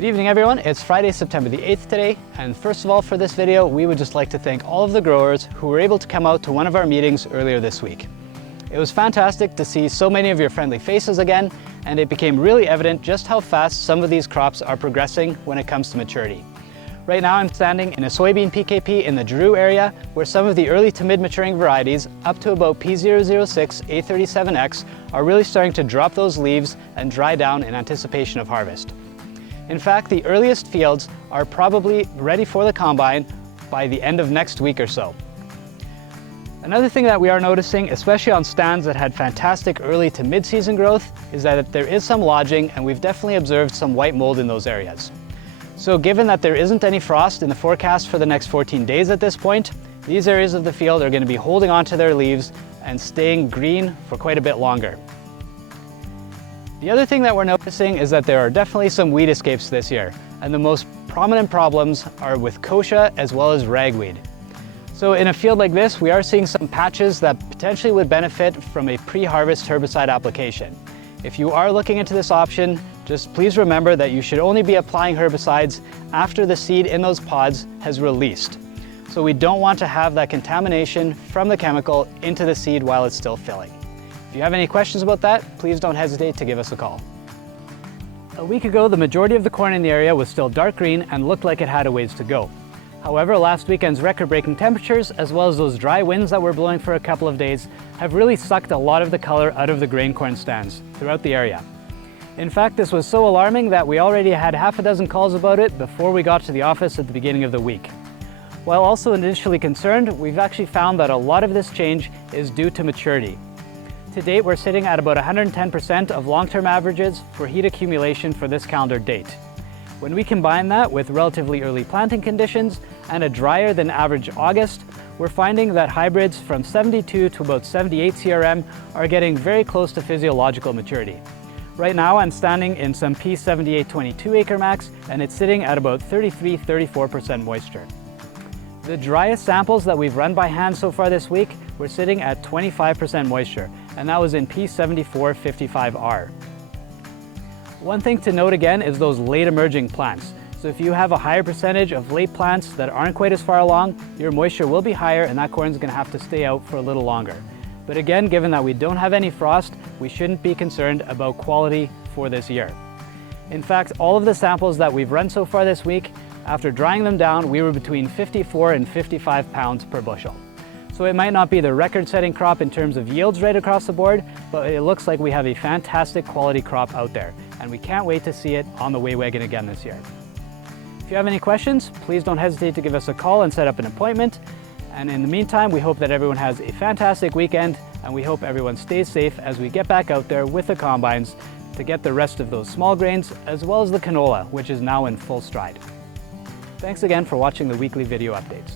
Good evening everyone, it's Friday, September the 8th today, and first of all for this video we would just like to thank all of the growers who were able to come out to one of our meetings earlier this week. It was fantastic to see so many of your friendly faces again, and it became really evident just how fast some of these crops are progressing when it comes to maturity. Right now I'm standing in a soybean PKP in the Giroux area where some of the early to mid-maturing varieties up to about P006 A37X are really starting to drop those leaves and dry down in anticipation of harvest. In fact, the earliest fields are probably ready for the combine by the end of next week or so. Another thing that we are noticing, especially on stands that had fantastic early to mid-season growth, is that there is some lodging, and we've definitely observed some white mold in those areas. So given that there isn't any frost in the forecast for the next 14 days at this point, these areas of the field are going to be holding on to their leaves and staying green for quite a bit longer. The other thing that we're noticing is that there are definitely some weed escapes this year, and the most prominent problems are with kochia as well as ragweed. So in a field like this, we are seeing some patches that potentially would benefit from a pre-harvest herbicide application. If you are looking into this option, just please remember that you should only be applying herbicides after the seed in those pods has released. So we don't want to have that contamination from the chemical into the seed while it's still filling. If you have any questions about that, please don't hesitate to give us a call. A week ago, the majority of the corn in the area was still dark green and looked like it had a ways to go. However, last weekend's record-breaking temperatures, as well as those dry winds that were blowing for a couple of days, have really sucked a lot of the color out of the grain corn stands throughout the area. In fact, this was so alarming that we already had half a dozen calls about it before we got to the office at the beginning of the week. While also initially concerned, we've actually found that a lot of this change is due to maturity. To date, we're sitting at about 110% of long-term averages for heat accumulation for this calendar date. When we combine that with relatively early planting conditions and a drier than average August, we're finding that hybrids from 72 to about 78 CRM are getting very close to physiological maturity. Right now I'm standing in some P7822 acre max, and it's sitting at about 33–34% moisture. The driest samples that we've run by hand so far this week, we're sitting at 25% moisture, and that was in P7455R. One thing to note again is those late emerging plants. So if you have a higher percentage of late plants that aren't quite as far along, your moisture will be higher and that corn is going to have to stay out for a little longer. But again, given that we don't have any frost, we shouldn't be concerned about quality for this year. In fact, all of the samples that we've run so far this week, after drying them down, we were between 54 and 55 pounds per bushel. So it might not be the record-setting crop in terms of yields right across the board, but it looks like we have a fantastic quality crop out there, and we can't wait to see it on the weigh wagon again this year. If you have any questions, please don't hesitate to give us a call and set up an appointment. And in the meantime, we hope that everyone has a fantastic weekend, and we hope everyone stays safe as we get back out there with the combines to get the rest of those small grains, as well as the canola, which is now in full stride. Thanks again for watching the weekly video updates.